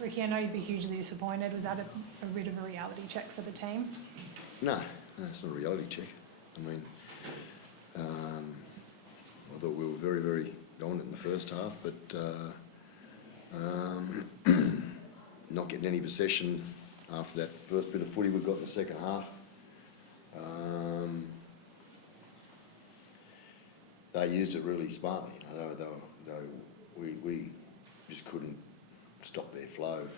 Ricky, I know you'd be hugely disappointed. Was that a bit of a reality check for the team? No, it's not a reality check. I mean, I thought we were very, very dominant in the first half, but not getting any possession after that first bit of footy we got in the second half. They used it really smartly. We just couldn't stop their flow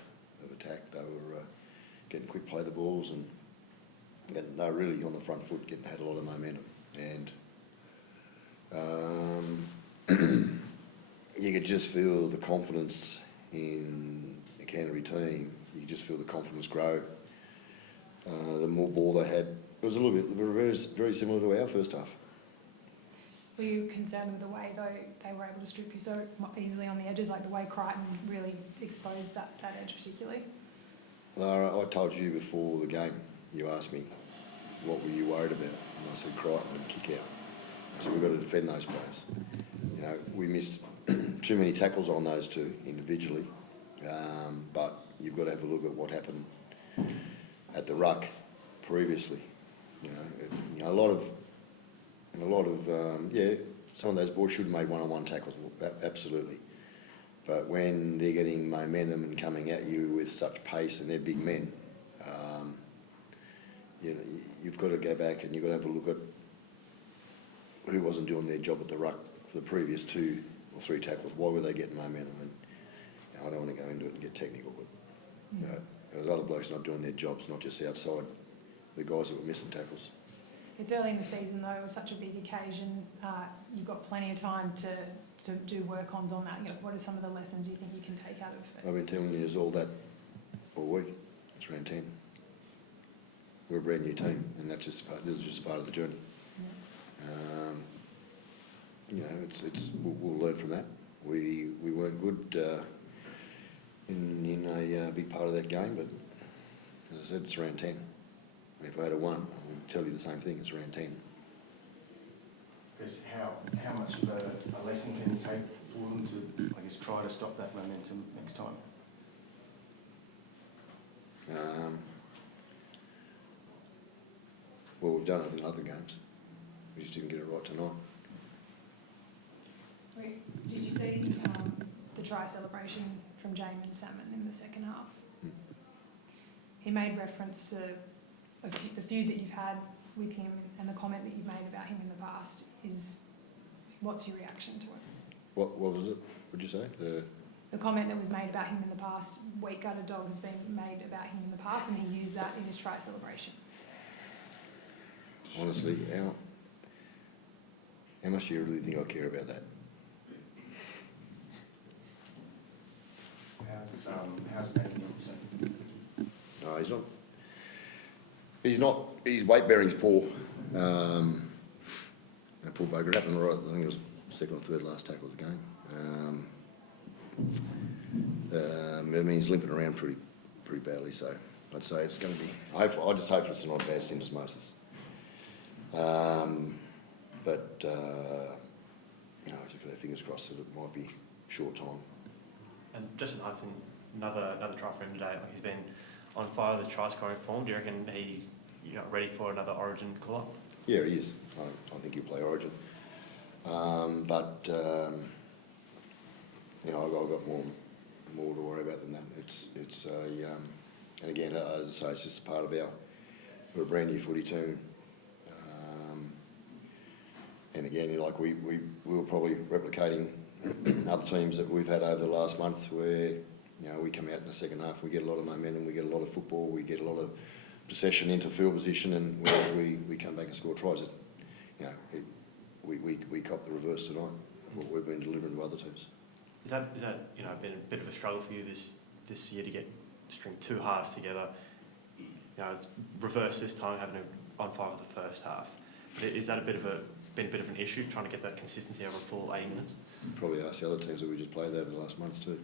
of attack. They were getting quick play the balls, and they were really on the front foot, had a lot of momentum. And you could just feel the confidence in the Canterbury team. You could just feel the confidence grow. The more ball they had, it was a little bit very similar to our first half. Were you concerned with the way, though, they were able to strip you so easily on the edges, like the way Crichton really exposed that edge particularly? Lara, I told you before the game, you asked me, what were you worried about? And I said, Crichton and kick out. I said, we've got to defend those players. You know, we missed too many tackles on those two individually, but you've got to have a look at what happened at the ruck previously. A lot of some of those boys should have made one-on-one tackles, absolutely. But when they're getting momentum and coming at you with such pace, and they're big men, you've got to go back and you've got to have a look at who wasn't doing their job at the ruck for the previous 2 or 3 tackles. Why were they getting momentum? And I don't want to go into it and get technical, but there was other blokes not doing their jobs, not just outside the guys that were missing tackles. It's early in the season, though. It was such a big occasion. You've got plenty of time to do work-ons on that. What are some of the lessons you think you can take out of it? I've been telling you all that all week. It's round 10. We're a brand new team, and this is just part of the journey. Yeah. We'll learn from that. We weren't good in a big part of that game, but as I said, it's round 10. If I had a 1, I would tell you the same thing. It's around 10. Because how much of a lesson can you take for them to, I guess, try to stop that momentum next time? Well, we've done it in other games. We just didn't get it right tonight. Did you see the try celebration from Salmon in the second half? He made reference to the feud that you've had with him and the comment that you've made about him in the past. What's your reaction to it? What was it? What did you say? The comment that was made about him in the past. Weak gutted dog has been made about him in the past, and he used that in his try celebration. Honestly, how much do you really think I care about that? How's Benny Nielsen? No, he's not. His weight bearing's poor. Poor bugger. It happened right. I think it was second or third last tackle of the game. I mean, he's limping around pretty badly. So I'd say it's going to be. I just hope it's not a bad syndesmosis. But just got our fingers crossed that it might be short time. And just another try for him today. Like, he's been on fire with his try scoring form. Do you reckon he's ready for another Origin call-up? Yeah, he is. I think he'll play Origin. I've got more to worry about than that. And again, as I say, it's just part of we're a brand new footy team. And again, we were probably replicating other teams that we've had over the last month, where we come out in the second half, we get a lot of momentum, we get a lot of football, we get a lot of possession into field position, and we come back and score tries. We cop the reverse tonight. What we've been delivering to other teams. Is that been a bit of a struggle for you this year to string 2 halves together? It's reverse this time, having it on fire for the first half. But is that been a bit of an issue, trying to get that consistency over a full 80 minutes? Probably ask the other teams that we just played over the last month too.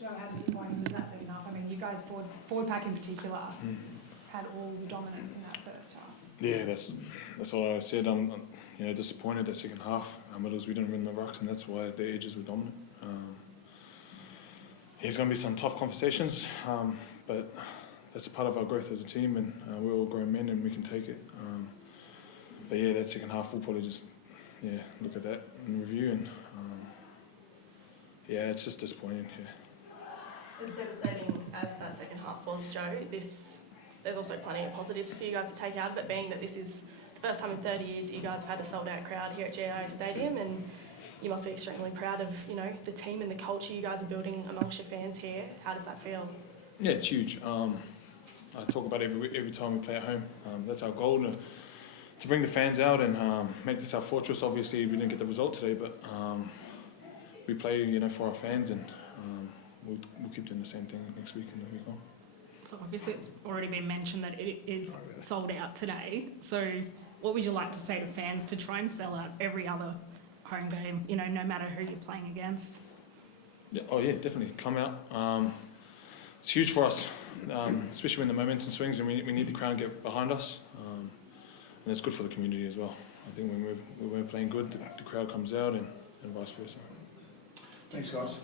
Joe, how disappointing was that second half? I mean, you guys, forward pack in particular, had all the dominance in that first half. Yeah, that's what I said. disappointed that second half. It was we didn't win the rucks, and that's why the edges were dominant. There's going to be some tough conversations, but that's a part of our growth as a team, and we're all grown men and we can take it. But yeah, that second half we'll probably just look at that and review, and it's just disappointing. As devastating as that second half was, Joe, there's also plenty of positives for you guys to take out of it, being that this is the first time in 30 years that you guys have had a sold-out crowd here at GIO Stadium, and you must be extremely proud of the team and the culture you guys are building amongst your fans here. How does that feel? Yeah, it's huge. I talk about it every time we play at home. That's our goal, to bring the fans out and make this our fortress. Obviously, we didn't get the result today, but we play for our fans, and we'll keep doing the same thing next week and the week on. So obviously it's already been mentioned that it is sold out today. So what would you like to say to fans to try and sell out every other home game, no matter who you're playing against? Yeah, definitely. Come out. It's huge for us, especially when the momentum swings and we need the crowd to get behind us. And it's good for the community as well. I think when we're playing good, the crowd comes out and vice versa. Thanks, guys.